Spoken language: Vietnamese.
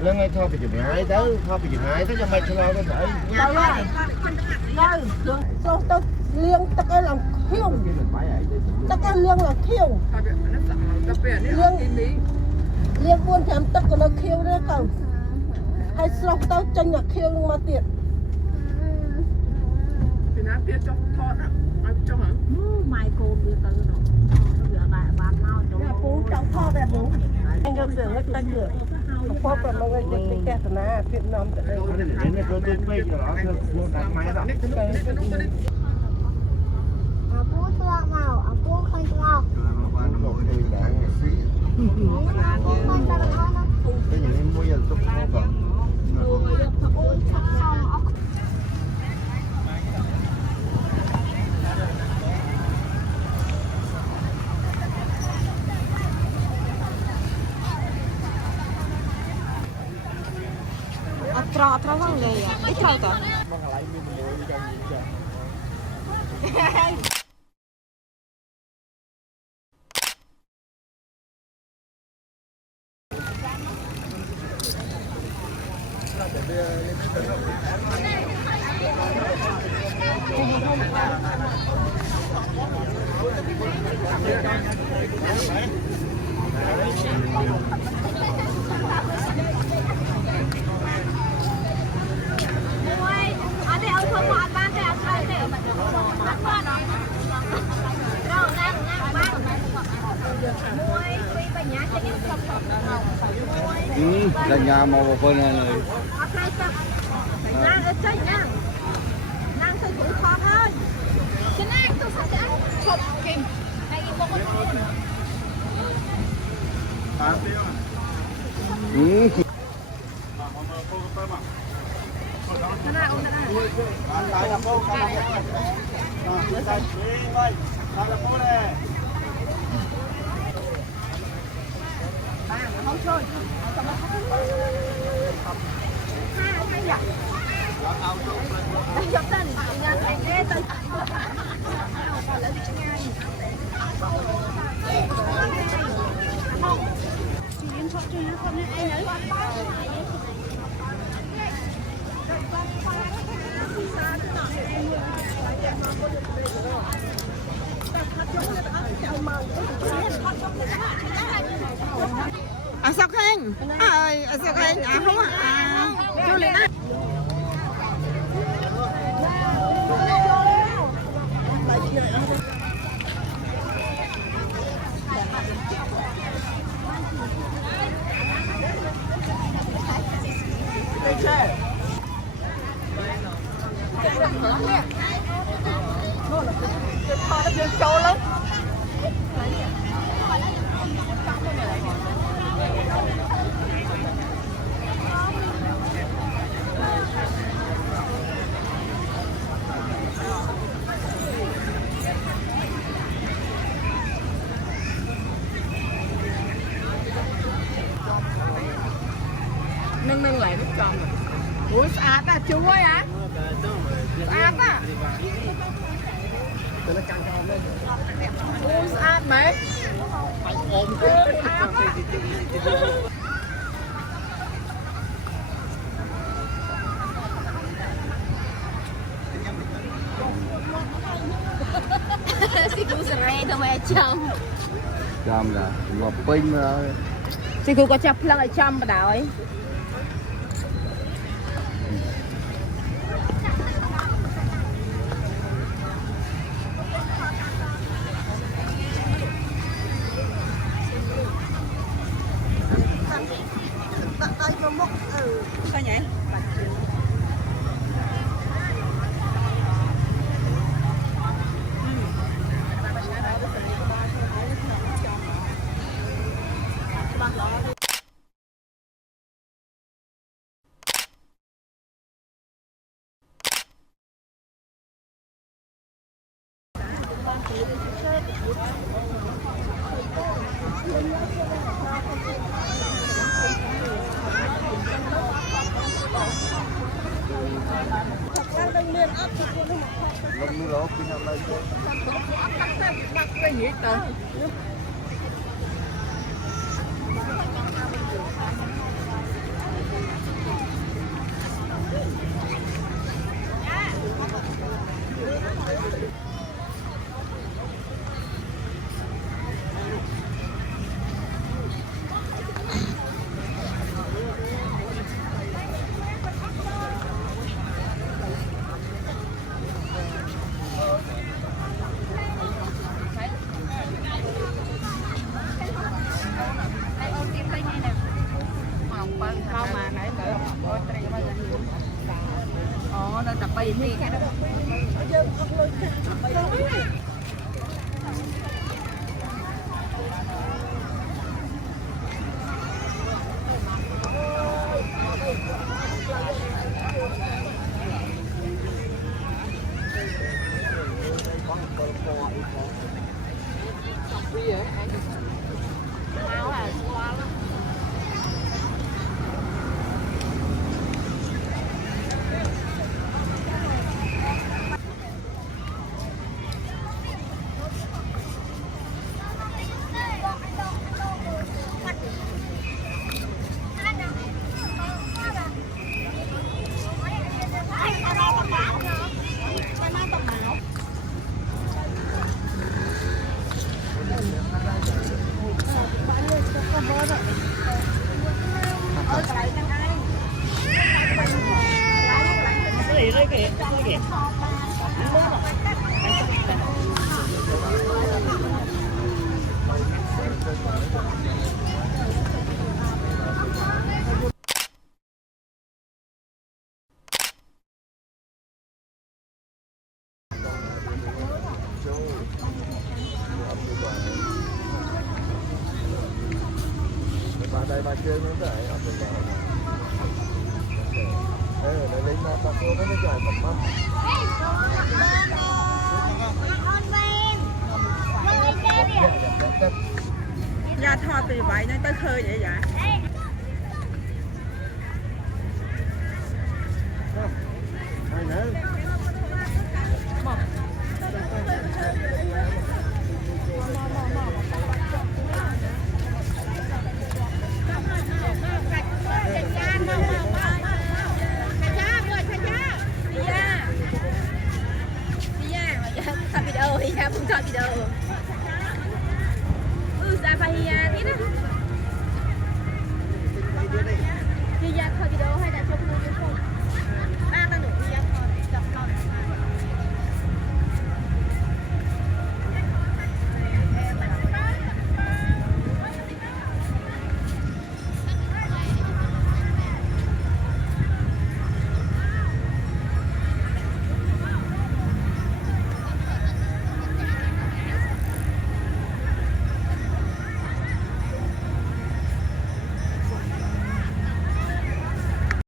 lên ngay thôi bị chụp ngại tới thôi bị chụp ngại tới cho mày cho lo tới đợi đây rồi tao liêng tao cái lòng khiêu tao cái liêng là khiêu liêng buôn thèm tao còn là khiêu nữa không hay sau tao tranh là khiêu mà tiệt mai cô đưa tới rồi giờ bạn bán mau chỗ phú trong kho đẹp đúng anh được rửa hết tay rửa phó còn mọi người được cái kẹt na Việt Nam tại đây Aku tua mau, aku kan tua. Aku kan terkenal. cái gì em mua giờ tôi không còn Atra vâng đây à? Ít trâu tao. là nhà màu một bên này rồi không chơi À sao khanh? À sao khanh? À không ạ. À vô lên á. Nâng lại nước tròn. Ủa sạch à, chú ơi á. Sạch á. Ủa sạch mấy. Si cô serai đâu mà chồng. làm là ngọc pin rồi Si cô có chập lăng ở trong bà đảo ấy. Sao nhỉ? lông như lỗ khi nào đây Cái gì tao? Bà đây bà chơi nó để ở bên đó. Để lấy mà bà cô nó dài tầm mắt. Ra thò từ vậy nên tới khơi vậy vậy. Hai nữa.